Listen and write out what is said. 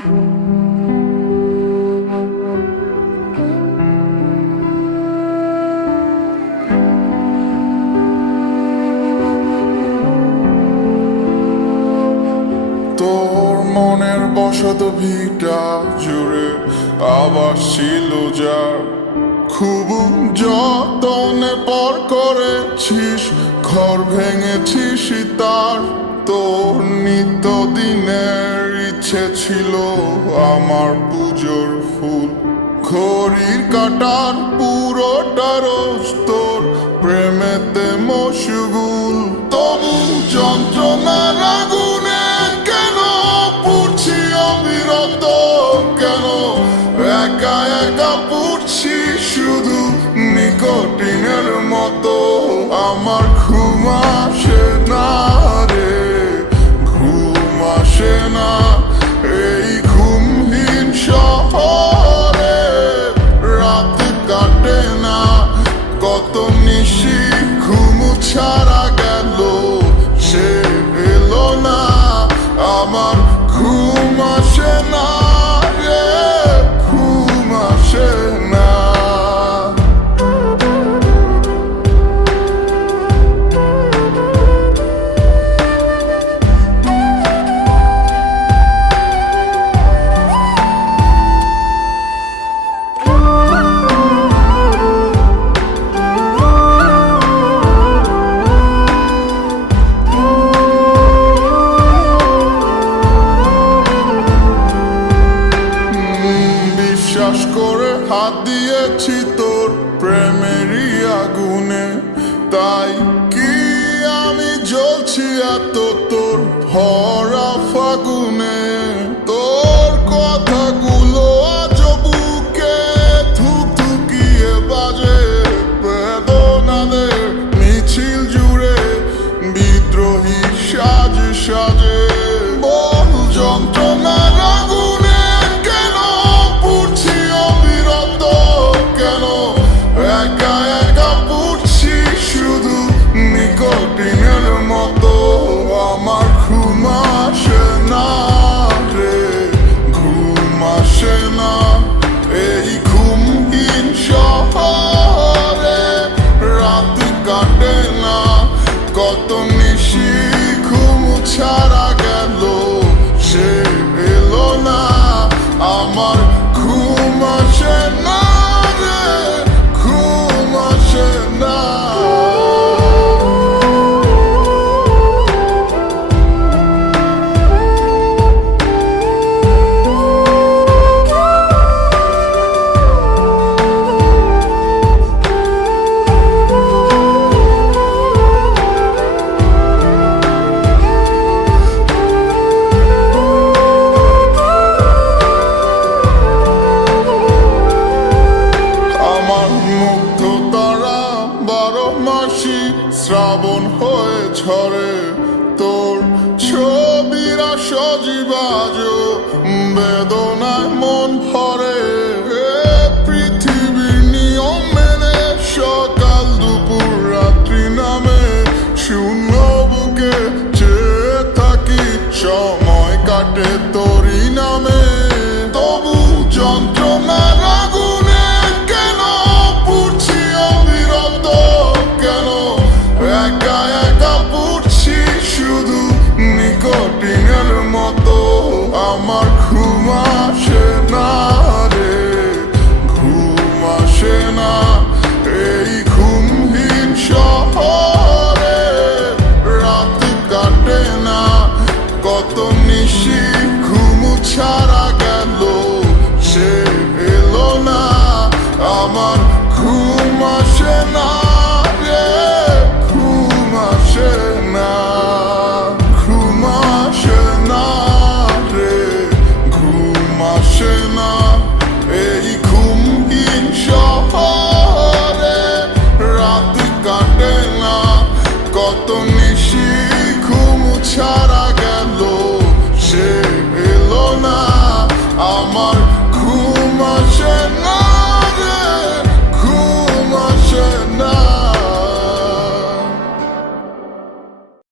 তোর মনের বসত ভিটা জুড়ে আবার ছিল যার, খুব যতনে পর করেছিস, ঘর ভেঙেছিস তার। তোর নিত্যদিনের ইচ্ছে ছিল আমার পুজোর ফুল, ঘড়ির কাটার পুরোটা রোজ তোর প্রেমেতে মশগুল। তবু যন্ত্রণার আগুনে কেন পুড়ছি অবিরত, কেন একা একা পুড়ছি শুধু নিকোটিনের মতো। আমার ঘুম আসে না রে, ঘুম আসে না এই ঘুমহীন শহরে। রাত কাটে না, কত নিশি ঘুম ছাড়া গেল, সে এলো না। আমার ঘুম আসে না রে, ঘুম আসে না। বিশ্বাস করে হাত দিয়েছি তোর প্রেমেরই আগুনে, তাই কি আমি জ্বলছি এত তোর ভরা ফাগুনে। তোর কথাগুলো আজ বুকে থুকথুকিয়ে বাজে, বেদনাদের মিছিল জুড়ে বিদ্রোহী সাজ সাজে। বল যন্ত্রণার আগুনে কেন পুড়ছি অবিরত, কেন একা একা পুড়ছি শুধু নিকোটিনের মতো। আমার ঘুম আসে না রে, ঘুম আসে না এই ঘুমহীন শহরে। রাত কাটে না, কত নিশি ঘুম ছাড়া গেল, সে এলো না। আমার ঘুম আসে না রে, ঘুম আসে না। শ্রাবণ হয়ে ঝরে তোর ছবিরা সজীবাজ, বেদনায় মন ভরে। পৃথিবীর নিয়ম মেনে সকাল দুপুর রাত্রি নামে শূন্য বুকে চেয়ে থাকি, সময় কাটে তোরই নামে। তবু যন্ত্রণার আগুনে কেন পুড়ছি অবিরত, কেন একা একা পুড়ছি শুধু নিকোটিনের মতো। আমার ঘুম আসে না রে, ঘুম আসে না এই ঘুমহীন শহরে। রাত কাটে না, কত নিশি ঘুম ছাড়া গেল, সে এলো না।